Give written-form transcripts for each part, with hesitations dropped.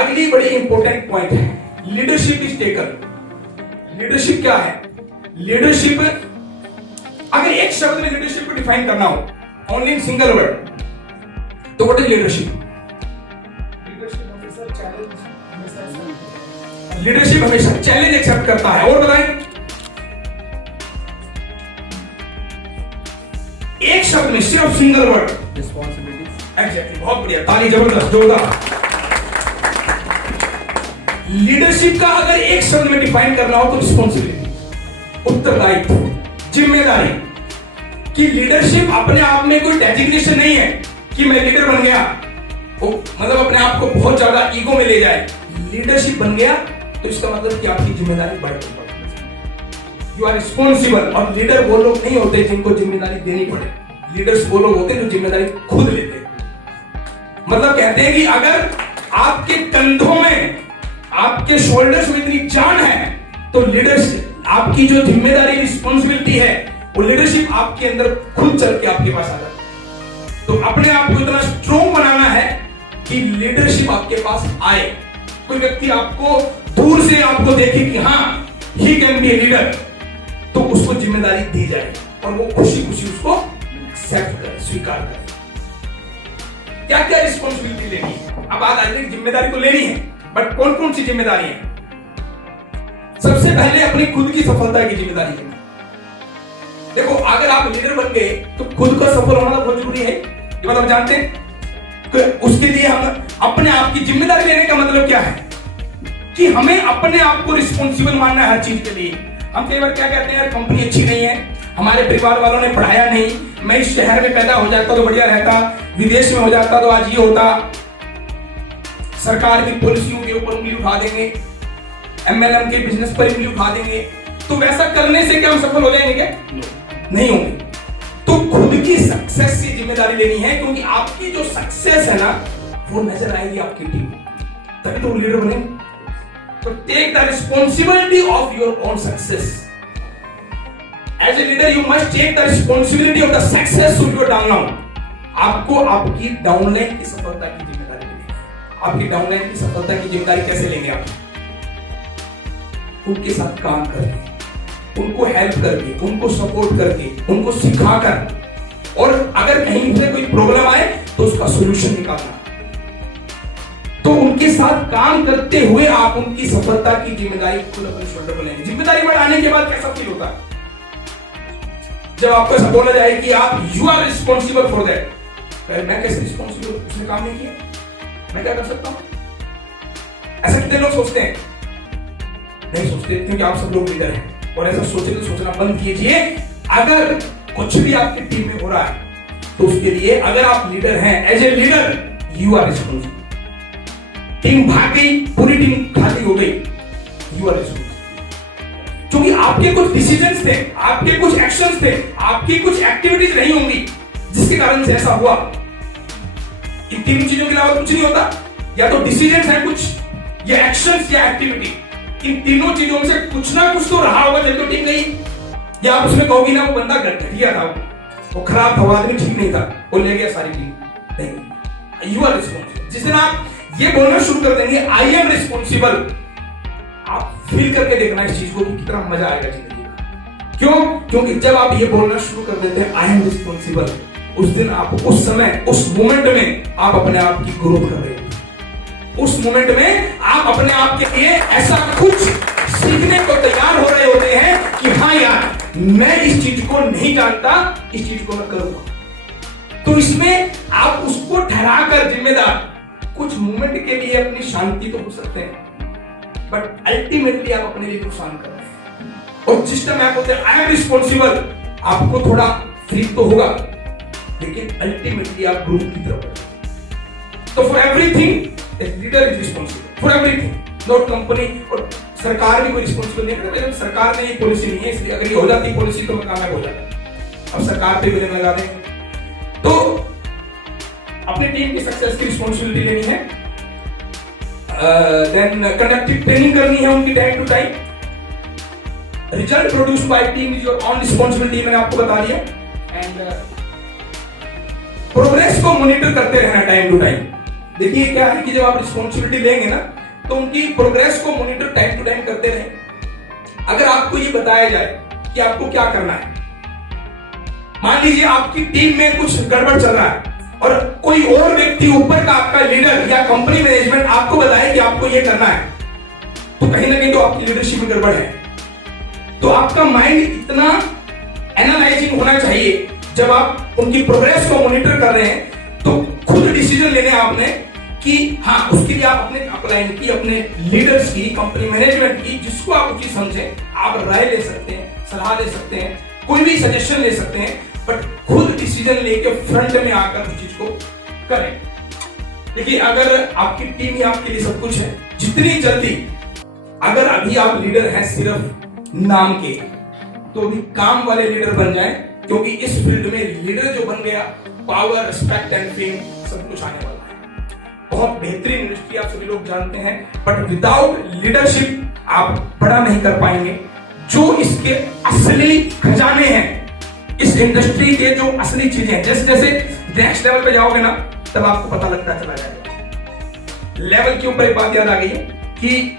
अगली बड़ी important point है, लीडरशिप इज टेकन। लीडरशिप क्या है? लीडरशिप, अगर एक शब्द में लीडरशिप को डिफाइन करना हो, ओनली इन सिंगल वर्ड, तो व्हाट इज लीडरशिप? लीडरशिप हमेशा चैलेंज एक्सेप्ट करता है। और बताएं एक शब्द में, सिर्फ सिंगल वर्ड, रिस्पॉन्सिबिलिटी। एग्जैक्टली, बहुत बढ़िया, ताली जबरदस्त, जोरदार। लीडरशिप का अगर एक शब्द में डिफाइन करना हो तो रिस्पॉन्सिबिलिटी, उत्तरदायित्व, जिम्मेदारी। कि लीडरशिप अपने आप में कोई डेजिग्नेशन नहीं है कि मैं लीडर बन गया, मतलब अपने आप को बहुत ज्यादा ईगो में ले जाए। लीडरशिप बन गया तो इसका मतलब कि आपकी जिम्मेदारी बढ़ गई, यू आर रिस्पॉन्सिबल। और लीडर वो लोग नहीं होते जिनको जिम्मेदारी देनी पड़े, लीडर्स वो लोग होते हैं जो जिम्मेदारी खुद लेते हैं। मतलब कहते हैं कि अगर आपके कंधों में, आपके शोल्डर्स में इतनी जान है तो लीडरशिप, आपकी जो जिम्मेदारी, रिस्पॉन्सिबिलिटी है, वो लीडरशिप आपके अंदर खुद चल के आपके पास आ जाती है। तो अपने आप को इतना स्ट्रॉन्ग बनाना है कि लीडरशिप आपके पास आए। कोई व्यक्ति आपको दूर से आपको देखे कि हाँ he can be a leader, तो उसको जिम्मेदारी दी जाए और वो खुशी खुशी उसको एक्सेप्ट करे, स्वीकार करे। क्या क्या रिस्पॉन्सिबिलिटी लेनी है? अब बात आती है जिम्मेदारी तो लेनी है, बट कौन कौन सी जिम्मेदारी है? सबसे पहले अपनी खुद की सफलता की जिम्मेदारी है। देखो, अगर आप लीडर बन गए तो खुद का सफल होना बहुत जरूरी है, ये बात आप जानते हैं। उसके लिए हम अपने आप की जिम्मेदारी लेने का मतलब क्या है कि हमें अपने आप को रिस्पॉन्सिबल मानना है हर चीज के लिए। हम कई बार क्या कहते हैं, यार कंपनी अच्छी नहीं है, हमारे परिवार वालों ने पढ़ाया नहीं, मैं इस शहर में पैदा हो जाता तो बढ़िया रहता, विदेश में हो जाता तो आज ये होता, सरकार की पॉलिसियों के ऊपर उंगली उठा देंगे, एमएलएम के बिजनेस पर उंगली उठा देंगे। तो वैसा करने से क्या हम सफल हो जाएंगे? क्या नहीं होंगे। तो खुद की सक्सेस की जिम्मेदारी लेनी है, क्योंकि आपकी जो सक्सेस है ना वो नजर आएगी आपकी टीम, तभी तो लीडर बने। तो take the responsibility of your own success. As a leader you must take the responsibility of the success of your downline. आपको आपकी डाउनलाइन की सफलता की जिम्मेदारी लेनी है। आपकी डाउनलाइन की सफलता की जिम्मेदारी कैसे लेंगे आप? उनके साथ काम करके, उनको हेल्प करके, उनको सपोर्ट करके, उनको सिखाकर, और अगर कहीं से कोई प्रॉब्लम आए तो उसका सॉल्यूशन निकालना। तो उनके साथ काम करते हुए आप उनकी सफलता की जिम्मेदारी खुद अपने शोल्डर पर लेंगे। जिम्मेदारी बढ़ाने के बाद कैसा फील होता है? जब आपको ऐसा बोला जाए कि आप you are responsible for that. मैं कैसे रिस्पॉन्सिबल? उसने काम नहीं किया, मैं क्या कर सकता हूं? ऐसा कितने लोग सोचते हैं? नहीं सोचते, क्योंकि आप सब लोग लीडर हैं। और ऐसा सोचना बंद कीजिए। अगर कुछ भी आपकी टीम में हो रहा है तो उसके लिए, अगर आप लीडर हैं, as a leader you are responsible. Team भाग गई, पूरी टीम खाली हो गई, यू आर रिस्पॉन्सिबल। क्योंकि आपके कुछ डिसीजंस थे, आपके कुछ एक्शंस थे, आपकी कुछ एक्टिविटीज नहीं होंगी जिसके कारण से ऐसा हुआ। इन तीन चीजों के अलावा कुछ नहीं होता। या तो डिसीजंस है कुछ, या एक्शंस, या एक्टिविटी। इन तीनों चीजों में से कुछ ना कुछ तो रहा होगा जब तो टीम गई। या आप उसमें कहोगी ना वो बंदा घटिया था, वो खराब था, वो आदमी ठीक नहीं था, वो ले गया सारी टीम। नहीं, यू आर रिस्पॉन्सिबल। जिस दिन आप ये बोलना शुरू कर देंगे आई एम रिस्पॉन्सिबल, आप फील करके देखना इस चीज को कि कितना मजा आएगा जिंदगी में। क्यों? क्योंकि जब आप ये बोलना शुरू कर देते हैं आई एम रिस्पॉन्सिबल, उस दिन आप, उस समय, उस मोमेंट में आप अपने आप की ग्रोथ कर रहे हैं। उस मोमेंट में आप अपने आप के लिए ऐसा कुछ सीखने को तैयार हो रहे होते हैं कि हाँ यार, मैं इस चीज को नहीं जानता, इस चीज को मैं करूंगा। तो इसमें आप उसको ठहराकर जिम्मेदार, कुछ मोमेंट के लिए अपनी शांति तो हो सकते हैं, बट अल्टीमेटली आप अपने लिए नुकसान कर रहे हैं। और जिस टाइम आप बोलते हैं आई एम रिस्पॉन्सिबल, आपको थोड़ा फ्री तो होगा, लेकिन अल्टीमेटली आप ग्रुप की तरफ। तो for everything leader is responsible, for everything, not company. और सरकार भी कोई रिस्पॉन्सिबल नहीं है। सरकार ने ये पॉलिसी नहीं है, इसलिए अगर ये हो जाती पॉलिसी तो कामयाब हो जाता। अब सरकार पे विलेन लगा दें। तो अपनी टीम की सक्सेस की रिस्पॉन्सिबिलिटी लेनी है। देन कंडक्टिव ट्रेनिंग करनी है उनकी time to time. Result produce by team is your own responsibility, मैंने आपको बता दिया। एंड प्रोग्रेस को मॉनिटर करते रहना टाइम टू टाइम। देखिए क्या है कि जब आप रिस्पॉन्सिबिलिटी लेंगे ना तो उनकी प्रोग्रेस को मॉनिटर टाइम टू टाइम करते रहें। अगर आपको ये बताया जाए कि आपको क्या करना है, मान लीजिए आपकी टीम में कुछ गड़बड़ चल रहा है और कोई और व्यक्ति ऊपर का आपका लीडर या कंपनी मैनेजमेंट आपको बताए कि आपको ये करना है, तो कहीं ना कहीं तो आपकी लीडरशिप में गड़बड़ है। तो आपका माइंड इतना एनालाइजिंग होना चाहिए जब आप उनकी प्रोग्रेस को मॉनिटर कर रहे हैं, तो खुद डिसीजन लेने आपने कि हाँ, उसके लिए आप अपने अपलाइन की, अपने लीडर्स की, कंपनी मैनेजमेंट की, जिसको आप उचित समझें, आप राय ले सकते हैं, सलाह ले सकते हैं, कोई भी सजेशन ले सकते हैं, बट खुद डिसीजन लेके फ्रंट में आकर उस चीज को करें। देखिए अगर आपकी टीम ही आपके लिए सब कुछ है, जितनी जल्दी, अगर अभी आप लीडर हैं सिर्फ नाम के, तो अभी काम वाले लीडर बन जाएं, क्योंकि इस फील्ड में लीडर जो बन गया, पावर, रिस्पेक्ट एंड फेम सब कुछ आने वाला है। बहुत बेहतरीन इंडस्ट्री आप सभी लोग जानते हैं, बट विदाउट लीडरशिप आप बड़ा नहीं कर पाएंगे। जो इसके असली खजाने हैं, इस इंडस्ट्री के जो असली चीजें हैं, जैसे जैसे नेक्स्ट लेवल पे जाओगे ना, तब आपको पता लगता चला जाएगा। लेवल के ऊपर एक बात याद आ गई है कि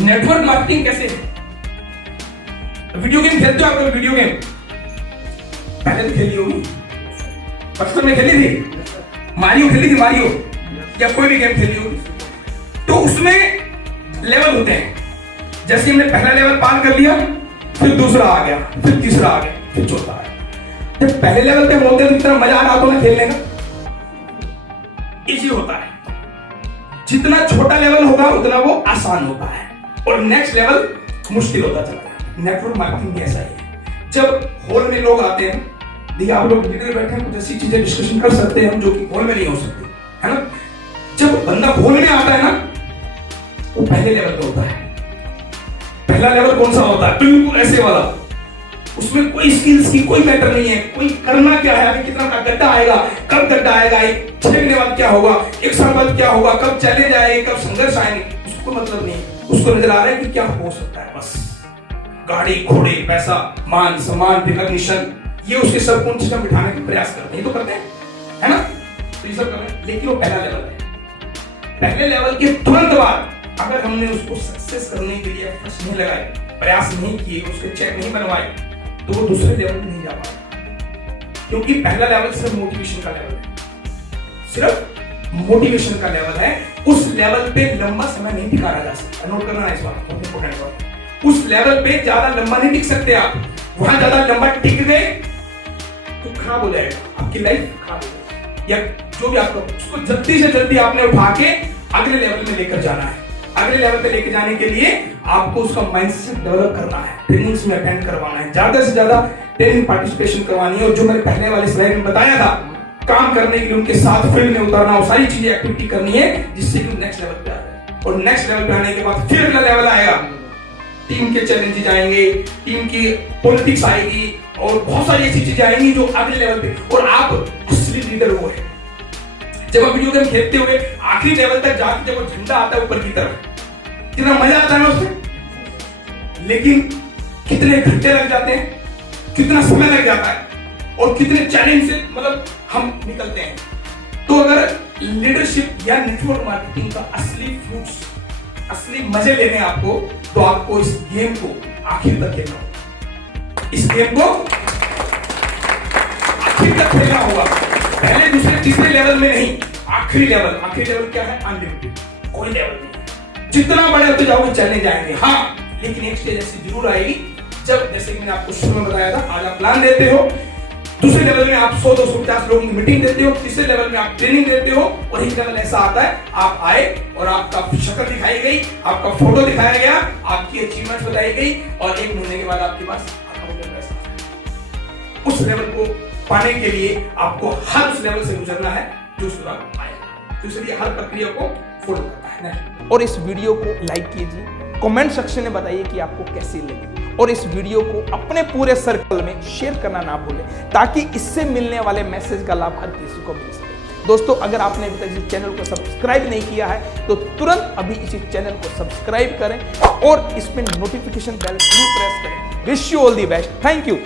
नेटवर्क मार्केटिंग कैसे है। वीडियो गेम खेलते हो आप लोग? वीडियो गेम पहले तो खेली होगी, बचपन में खेली थी, मारियो खेली थी, मारियो या कोई भी गेम खेली होगी। तो उसमें लेवल होते हैं, जैसे हमने पहला लेवल पार कर लिया, फिर दूसरा आ गया, फिर तीसरा आ गया, फिर चौथा आ गया। जब पहले लेवल पे बोलते हैं तो इतना मजा आ रहा होता है खेलने का, इजी होता है। जितना छोटा लेवल होगा उतना वो आसान होता है, और नेक्स्ट लेवल मुश्किल होता चला है। नेटवर्क मार्केटिंग भी ऐसा ही है। जब हॉल में लोग आते हैं, देखिए आप लोग लीडर बैठे हैं, कुछ ऐसी चीजें डिस्कशन कर सकते हैं हम जो कि हॉल में नहीं हो सकती, है ना। जब बंदा हॉल में आता है ना, वो पहले लेवल पे होता है। पहला लेवल कौन सा होता है? बिल्कुल ऐसे वाला, उसमें कोई स्किल्स की कोई मैटर नहीं है, कोई करना क्या है, कितना का गड्ढा आएगा, कब गड्ढा आएगा, एक 6 महीने बाद क्या होगा, 1 साल बाद क्या होगा, कब चैलेंज आएंगे, कब संघर्ष आएंगे, उसको मतलब नहीं। उसको नजर आ रहा है कि क्या हो सकता है, बस गाड़ी, घोड़े, पैसा, मान सम्मान, रिकॉग्निशन, ये उसके सबकॉन्शियस में बिठाने का प्रयास करते हैं, तो करते हैं, है ना। तो ये सब कर रहे हैं, लेकिन वो पहला लेवल है। पहले लेवल के तुरंत बाद अगर हमने उसको सक्सेस करने के लिए एफर्ट्स नहीं लगाए, प्रयास नहीं किए, उसके चेक नहीं बनवाए, तो वो दूसरे लेवल पे नहीं जा पाएगा। क्योंकि पहला लेवल सिर्फ मोटिवेशन का लेवल है, सिर्फ मोटिवेशन का लेवल है। उस लेवल पे लंबा समय नहीं टिका जा सकता। नोट करना है इस बात, बहुत इंपॉर्टेंट बात। उस लेवल पे ज्यादा लंबा नहीं टिक सकते आप। वहां ज्यादा लंबा टिक गए तो खराब हो जाएगा, आपकी लाइफ खराब हो जाएगी, या जो भी आपको, उसको जल्दी से जल्दी आपने उठा के अगले लेवल में लेकर जाना है। अगले लेवल पे लेके जाने के लिए आपको उसका माइंडसेट डेवलप करना है, ट्रेनिंग्स में अटेंड करवाना है, ज्यादा से ज्यादा ट्रेनिंग पार्टिसिपेशन करवानी है। और जो मैंने पहले वाले स्लाइड में बताया था, काम करने के लिए उनके साथ फील्ड में उतारना, वो सारी चीजें एक्टिविटी करनी है, जिससे कि नेक्स्ट लेवल पे आ जाए। और नेक्स्ट लेवल पे आने के बाद फिर अगला लेवल आएगा, टीम के चैलेंजेस आएंगे, टीम की पॉलिटिक्स आएगी, और बहुत सारी ऐसी चीजें आएंगी जो अगले लेवल पे। और आप असली लीडर वो है जब आप वीडियो गेम खेलते हुए आखिरी लेवल तक जाके जब वो झंडा आता है ऊपर की तरफ, कितना मजा आता है ना उसमें। लेकिन कितने घंटे लग जाते हैं, कितना समय लग जाता है, और कितने चैलेंज से मतलब हम निकलते हैं। तो अगर लीडरशिप या नेटवर्क मार्केटिंग का असली फ्रूट्स, असली मजे लेने आपको, तो आपको इस गेम को आखिर तक खेलना होगा। इस गेम को आखिर तक खेलना होगा, पहले दूसरे तीसरे लेवल में नहीं, आखिरी लेवल। आखिरी लेवल क्या है? अनलिमिटेड, कोई लेवल नहीं। जितना बड़े होते जाओगे चैलेंज आएंगे, हाँ, लेकिन एक स्टेज ऐसी जरूर आएगी जब, जैसे कि मैंने आपको शुरू में बताया था, आज आप प्लान देते हो, दूसरे लेवल में आप 100-250 लोगों की मीटिंग देते हो, तीसरे लेवल में आप ट्रेनिंग देते हो, और एक लेवल ऐसा आता है, आप आए और आपका शक्ल दिखाई गई, आपका फोटो दिखाया गया, आपकी अचीवमेंट बताई गई, और 1 महीने के बाद आपके पास अकाउंट में पैसा। उस लेवल को पाने के लिए आपको हर उस लेवल से गुजरना है जो सुराग आएगा। तो इसलिए हर प्रक्रिया को फॉलो करना है। और इस वीडियो को लाइक कीजिए, कमेंट सेक्शन में बताइए कि आपको कैसी लगी, और इस वीडियो को अपने पूरे सर्कल में शेयर करना ना भूलें, ताकि इससे मिलने वाले मैसेज का लाभ हर किसी को मिल सके। दोस्तों, अगर आपने अभी तक इस चैनल को सब्सक्राइब नहीं किया है तो तुरंत अभी इसी चैनल को सब्सक्राइब करें और इसमें नोटिफिकेशन बेल जरूर प्रेस करें। Wish you all the best. Thank you.